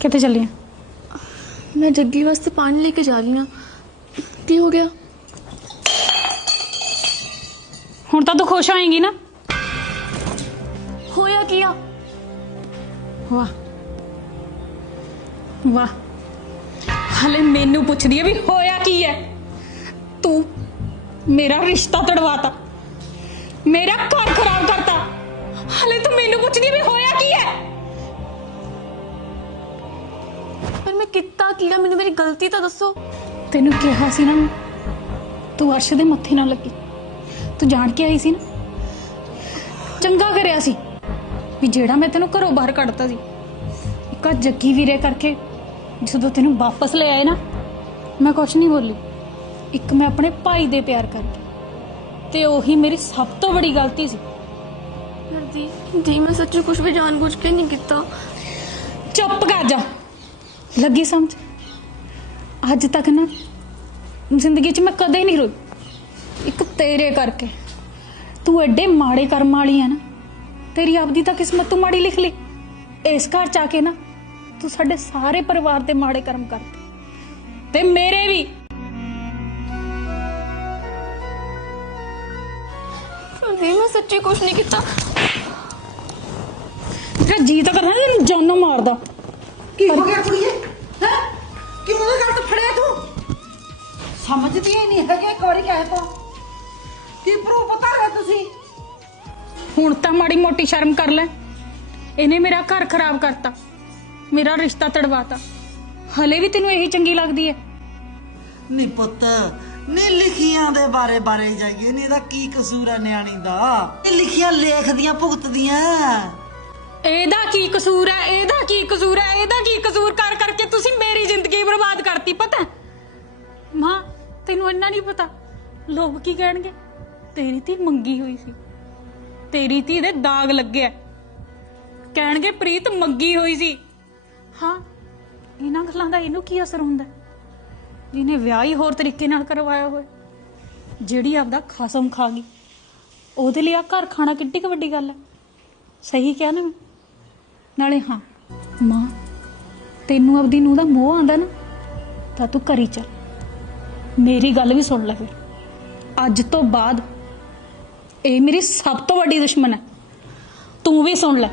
ਕਿੱਥੇ ਚੱਲੀ ਆਂ? ਮੈਂ ਜੱਗੀ ਵਾਸਤੇ ਪਾਣੀ ਲੈ ਕੇ ਜਾ ਰਹੀ ਹਾਂ ਕੀ ਹੋ ਗਿਆ? ਹੁਣ ਤਾਂ ਤੂੰ ਖੁਸ਼ ਹੋਏਂਗੀ ਨਾ। ਹੋਇਆ ਕੀ ਆ? ਵਾਹ। ਵਾਹ। ਹਲੇ ਮੈਨੂੰ ਪੁੱਛਦੀ ਹੈ ਵੀ ਹੋਇਆ ਕੀ ਹੈ ਤੂੰ ਮੇਰਾ ਰਿਸ਼ਤਾ ਤੜਵਾਤਾ। ਮੇਰਾ ਘਰ ਖਰਾਬ ਕਰਤਾ। ਹਲੇ ਤੂੰ ਮੈਨੂੰ ਪੁੱਛਦੀ ਹੈ ਵੀ ਹੋਇਆ ਕੀ ਹੈ ਕੀਤਾ ਕੀ ਆ? ਮੈਨੂੰ ਮੇਰੀ ਗਲਤੀ ਤਾਂ ਦੱਸੋ। ਤੈਨੂੰ ਕਿਹਾ ਸੀ ਨਾ ਤੂੰ ਅਰਸ਼ ਦੇ ਮੱਥੇ ਨਾਲ ਲੱਗੀ। ਤੂੰ ਜਾਣ ਕੇ ਆਈ ਸੀ ਨਾ। ਚੰਗਾ ਕਰਿਆ ਸੀ ਵੀ ਜਿਹੜਾ ਮੈਂ ਤੈਨੂੰ ਘਰੋਂ ਬਾਹਰ ਕੱਢਤਾ ਸੀ। ਇੱਕ ਜੱਗੀ ਵੀਰੇ ਕਰਕੇ ਜਦੋਂ ਤੈਨੂੰ ਵਾਪਸ ਲੈ ਆਏ ਨਾ ਮੈਂ ਕੁਝ ਨਹੀਂ ਬੋਲੀ। ਇੱਕ ਮੈਂ ਆਪਣੇ ਭਾਈ ਦੇ ਪਿਆਰ ਕਰਕੇ। ਤੇ ਉਹੀ ਮੇਰੀ ਸਭ ਤੋਂ ਬੜੀ ਗਲਤੀ ਸੀ। ਦੀ ਦੀ ਮੈਂ ਸੱਚੀ ਕੁਝ ਵੀ ਜਾਣਬੁੱਝ ਕੇ ਨਹੀਂ ਕੀਤਾ। ਚੁੱਪ ਕਰ ਜਾ। ਲੱਗੀ ਸਮਝ? ਅੱਜ ਤੱਕ ਨਾ ਜ਼ਿੰਦਗੀ 'ਚ ਮੈਂ ਕਦੇ ਨਹੀਂ ਰੋਈ। ਇੱਕ ਤੇਰੇ ਕਰਕੇ। ਤੂੰ ਐਡੇ ਮਾੜੇ ਕਰਮ ਵਾਲੀ ਆ ਨਾ। ਤੇਰੀ ਆਪਦੀ ਤਾਂ ਕਿਸਮਤ ਤੂੰ ਮਾੜੀ ਲਿਖ ਲਈ। ਇਸ ਘਰ ਚ ਆ ਕੇ ਨਾ ਤੂੰ ਸਾਡੇ ਸਾਰੇ ਪਰਿਵਾਰ ਦੇ ਮਾੜੇ ਕਰਮ ਕਰਤੇ ਤੇ ਮੇਰੇ ਵੀ। ਦੀ ਮੈਂ ਸੱਚੀ ਕੁਝ ਨਹੀਂ ਕੀਤਾ। ਤੇਰਾ ਜੀ ਤਾਂ ਕਰਨਾ ਜਾਨੋਂ ਮਾਰਦਾ। ਕੀ ਹੋ ਗਿਆ ਕੁੜੀਏ? ਹੈ? ਕਿਉਂ ਉਹ ਗੱਲ ਫੜਿਆ ਤੂੰ? ਸਮਝਦੀ ਹੀ ਨਹੀਂ ਹੈਗੇ ਕੋਰੀ ਕਹੇ ਤੋਂ। ਕੀ ਪ੍ਰੂਫ ਪਤਾ ਹੈ ਤੁਸੀਂ? ਹੁਣ ਤਾਂ ਮਾੜੀ ਮੋਟੀ ਸ਼ਰਮ ਕਰ ਲੈ। ਇਹਨੇ ਮੇਰਾ ਘਰ ਖਰਾਬ ਕਰਤਾ। ਮੇਰਾ ਰਿਸ਼ਤਾ ਤੜਵਾਤਾ। ਹਲੇ ਵੀ ਤੈਨੂੰ ਇਹੀ ਚੰਗੀ ਲੱਗਦੀ ਹੈ। ਨਹੀਂ ਪੁੱਤ ਨਹੀਂ ਲਿਖੀਆਂ ਦੇ ਬਾਰੇ ਬਾਰੇ ਜਾਈਏ ਨਹੀਂ ਇਹਦਾ ਕੀ ਕਸੂਰ ਹੈ ਨਿਆਣੀ ਦਾ? ਇਹ ਲਿਖੀਆਂ ਲੇਖਦੀਆਂ ਭੁਗਤਦੀਆਂ ਇਹਦਾ ਕੀ ਕਸੂਰ ਹੈ? ਇਹਦਾ ਕੀ ਕਸੂਰ ਹੈ? ਇਹਦਾ ਕੀ ਕਸੂਰ? ਕਰ ਕਰਕੇ ਤੁਸੀਂ ਮੇਰੀ ਜ਼ਿੰਦਗੀ ਬਰਬਾਦ ਕਰਤੀ, ਪਤਾ ਮਾਂ, ਤੈਨੂੰ ਇੰਨਾ ਨਹੀਂ ਪਤਾ? ਲੋਕ ਕੀ ਕਹਿਣਗੇ? ਤੇਰੀ ਧੀ ਮੰਗੀ ਹੋਈ ਸੀ। ਤੇਰੀ ਧੀ ਦੇ ਦਾਗ ਲੱਗਿਆ ਕਹਿਣਗੇ, ਪ੍ਰੀਤ ਮੰਗੀ ਹੋਈ ਸੀ। ਹਾਂ, ਇਹਨਾਂ ਗੱਲਾਂ ਦਾ ਇਹਨੂੰ ਕੀ ਅਸਰ ਹੁੰਦਾ? ਜਿਹਨੇ ਵਿਆਹ ਹੀ ਹੋਰ ਤਰੀਕੇ ਨਾਲ ਕਰਵਾਇਆ ਹੋਇਆ। ਜਿਹੜੀ ਆਪਦਾ ਖਸਮ ਖਾ ਗਈ। ਉਹਦੇ ਲਈ ਆ ਘਰ ਖਾਣਾ ਕਿੱਡੀ ਕੁ ਵੱਡੀ ਗੱਲ ਹੈ? ਸਹੀ ਕਿਹਾ ਨਾ ਮੈਂ? ਨਾਲੇ ਹਾਂ, ਮਾਂ, ਤੈਨੂੰ ਆਪਦੀ ਨੂੰ ਦਾ ਮੋਹ ਆਂਦਾ ਨਾ, ਤਾਂ ਤੂੰ ਕਰੀ ਚੱਲ। ਮੇਰੀ ਗੱਲ ਵੀ ਸੁਣ ਲੈ ਫਿਰ। ਅੱਜ ਤੋਂ ਬਾਅਦ ਇਹ ਮੇਰੀ ਸਭ ਤੋਂ ਵੱਡੀ ਦੁਸ਼ਮਣ ਹੈ। ਤੂੰ ਵੀ ਸੁਣ ਲੈ।